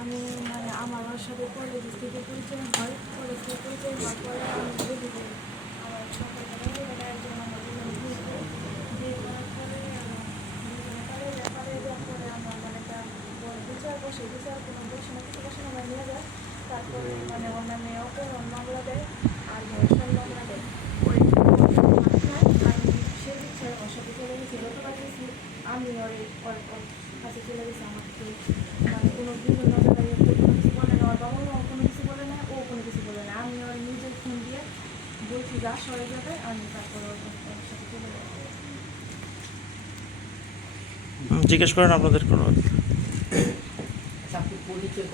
আমি মানে আমার ওর সাথে কলেজ থেকে পরিচয় হয় কলেজ থেকে পরিচয় হওয়ার পরে আমি দেখি যে, আমার সকালবেলা একজন আমার বিয়ে করে বিয়ে করার পরে আমি দুজনে পালিয়ে যাওয়ার পরে আমার মানে একটা বড় বিচার বসে, বিচার কোনো বসে না, কিছু বসে আমার নিয়ে যায়। তারপরে মানে ওর নামে অপহরণ, মামলা দেয়, আর ধর্ষণ মামলা দেয়। ওই আমি সে বিচার ওর সাথে চলে গেছি। গতকাল গেছি, আমি ওর ওর ওর কাছে চলে আমাকে। মানে কোনো বিভিন্ন জায়গায় একটু কোনো কিছু বলে না ওর বাবা মাও কোনো কিছু বলে না ও কোনো কিছু বলে না আমি ওর নিজের ফোন দিয়ে বলছি যা সরে যাবে আমি তারপর জিজ্ঞেস করেন আপনাদের কোনো পরিচয়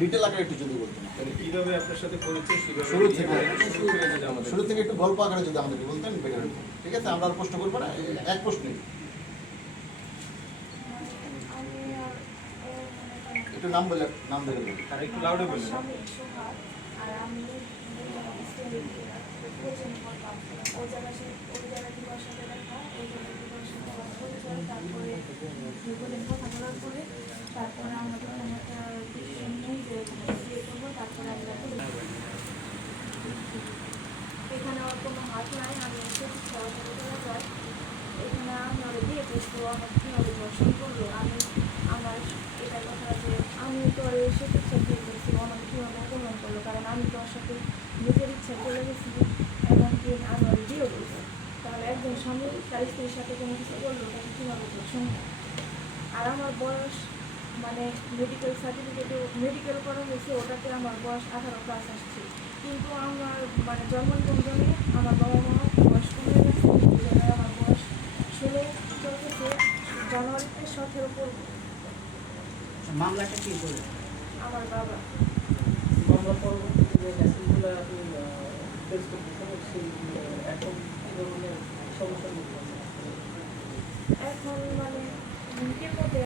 ডিটেল আকারে একটু যদি বলতেন কীভাবে আপনার সাথে পরিচয় শুরু থেকে। শুরু থেকে একটু গল্প আকারে যদি আমাদেরকে বলতেন ঠিক আছে আমরা প্রশ্ন করব না এক প্রশ্নই আমি আর ও মানে আমার একটু নাম বলে নাম ধরে বলুন আর একটু লাউডে আমার বললেন আর আমি আমার তারপরে দুজনে কথা বলার তারপরে আমরা একটা তারপরে আমরা এখানে ওর কোনো হাত নাই আমি এসে সবার সাথে চলে এখানে আমি বিয়ে করব আমার কীভাবে দর্শন করল। আমি আমার তো আর এসে ইচ্ছা বিয়ে করেছি ও কীভাবে অপমান করল, কারণ আমি তো সাথে নিজের ইচ্ছা চলে গেছি, এমনকি আমি ওর বিয়ে করছি তাহলে একজন স্বামী, তার স্ত্রীর সাথে কোনো কিছু করল, তাকে কীভাবে দর্শন আর আমার বয়স মানে মেডিকেল সার্টিফিকেটে মেডিকেল করা হয়েছে, ওটাতে আমার বয়স আঠারো প্লাস আসছে। কিন্তু আমার মানে জন্ম নিবন্ধনে আমার বাবা মা বয়স কমে গেছে আমার বয়স ষোলো চলতেছে জানুয়ারিতে সতেরো পড়ব। মামলাটা কি করে আমার বাবা মামলা পরবর্তীতে যে মেসেজগুলো আপনি ফেস করতেছেন সেই এখন কি ধরনের আছেন? এখন মানে